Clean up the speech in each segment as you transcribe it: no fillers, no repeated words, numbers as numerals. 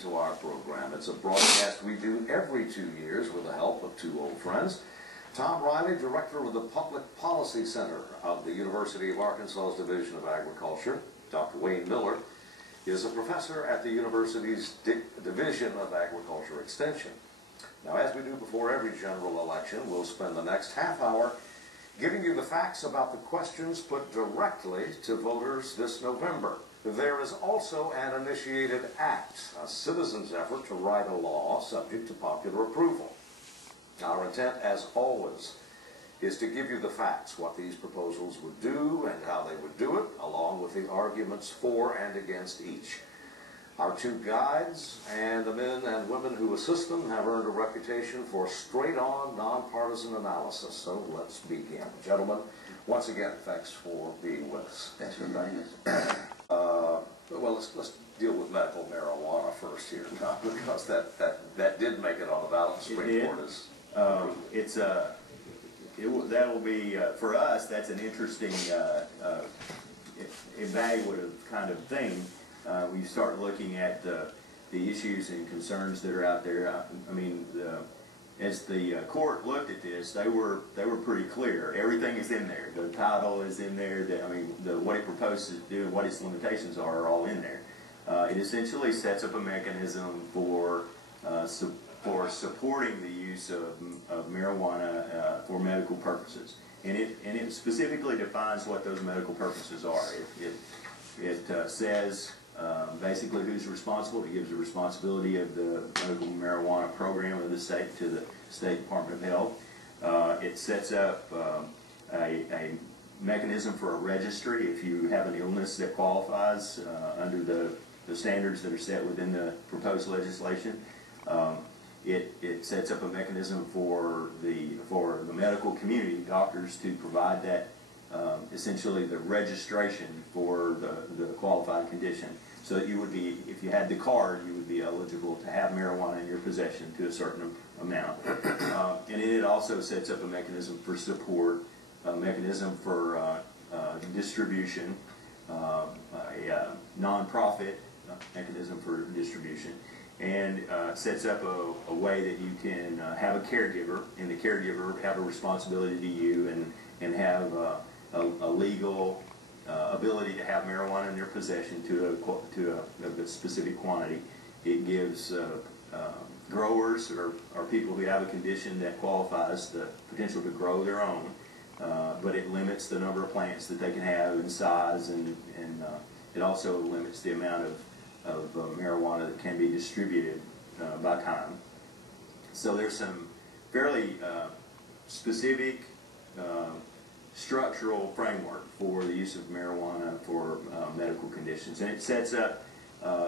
to our program. It's a broadcast we do every 2 years with the help of two old friends. Tom Riley, Director of the Public Policy Center of the University of Arkansas's Division of Agriculture. Dr. Wayne Miller is a professor at the university's Division of Agriculture Extension. Now, as we do before every general election, we'll spend the next half hour giving you the facts about the questions put directly to voters this November. There is also an initiated act, a citizen's effort to write a law subject to popular approval. Our intent, as always, is to give you the facts, what these proposals would do and how they would do it, along with the arguments for and against each. Our two guides and the men and women who assist them have earned a reputation for straight-on, nonpartisan analysis. So let's begin. Gentlemen, once again, thanks for being with us. Thanks for inviting us. Well, let's deal with medical marijuana first here, Tom, because that did make it on the ballot. The Supreme Court is that'll be for us. That's an interesting evaluative kind of thing. We start looking at the issues and concerns that are out there. I mean, as the court looked at this, they were pretty clear. Everything is in there. The title is in there. What it proposes to do and what its limitations are all in there. It essentially sets up a mechanism for supporting the use of marijuana for medical purposes, and it specifically defines what those medical purposes are. It says basically who's responsible. It gives the responsibility of the medical marijuana program of the state to the State Department of Health. It sets up a mechanism for a registry if you have an illness that qualifies under the standards that are set within the proposed legislation. It sets up a mechanism for the medical community, doctors, to provide that essentially the registration for the qualified condition, so that you would be, if you had the card, you would be eligible to have marijuana in your possession to a certain amount. And it also sets up a mechanism for support, a mechanism for distribution, a nonprofit mechanism for distribution, and sets up a way that you can have a caregiver, and the caregiver have a responsibility to you and have a legal ability to have marijuana in their possession to a specific quantity. It gives growers or people who have a condition that qualifies the potential to grow their own, but it limits the number of plants that they can have in size, and it also limits the amount of marijuana that can be distributed by time. So there's some fairly specific structural framework for the use of marijuana for medical conditions, and it sets up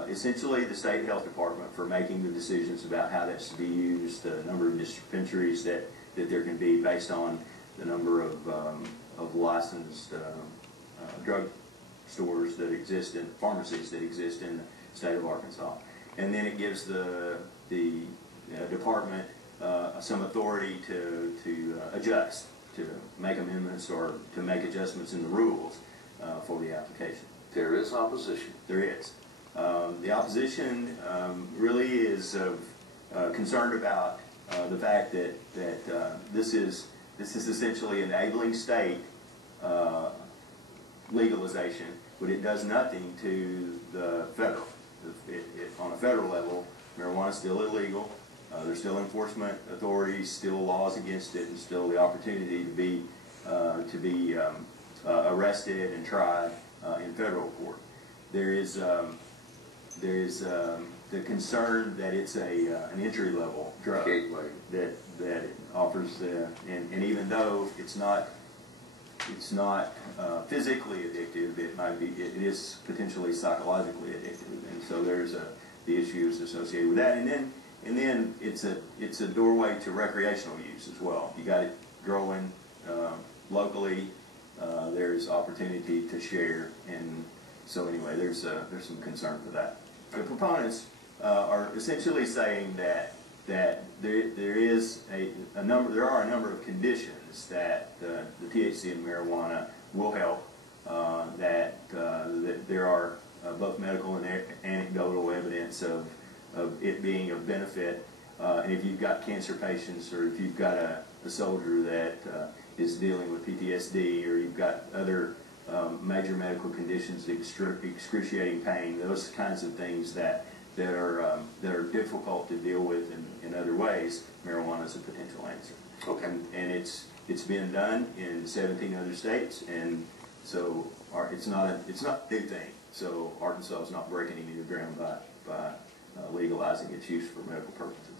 essentially the state health department for making the decisions about how that's to be used, the number of dispensaries that there can be based on the number of licensed drug stores that exist in pharmacies that exist in the state of Arkansas. And then it gives the department some authority to adjust, to make amendments or to make adjustments in the rules for the application. There is opposition. There is. The opposition really is concerned about the fact that this is essentially enabling state legalization, but it does nothing to the federal. On a federal level, marijuana is still illegal. There's still enforcement authorities, still laws against it, and still the opportunity to be arrested and tried in federal court. There is the concern that it's an entry-level drug that it offers, and even though it's not physically addictive, it is potentially psychologically addictive, and so there's the issues associated with that, and then it's a doorway to recreational use as well. You got it growing locally. There's opportunity to share, and so anyway, there's some concern for that. The proponents are essentially saying that there are a number of conditions that the THC in marijuana will help. That there are both medical and anecdotal evidence of it being of benefit. And if you've got cancer patients, or if you've got a soldier that is dealing with PTSD, or you've got other major medical conditions, excruciating pain, those kinds of things that are difficult to deal with in other ways, marijuana is a potential answer. Okay. And it's been done in 17 other states, and so it's not a new thing. So Arkansas is not breaking any new ground by legalizing its use for medical purposes.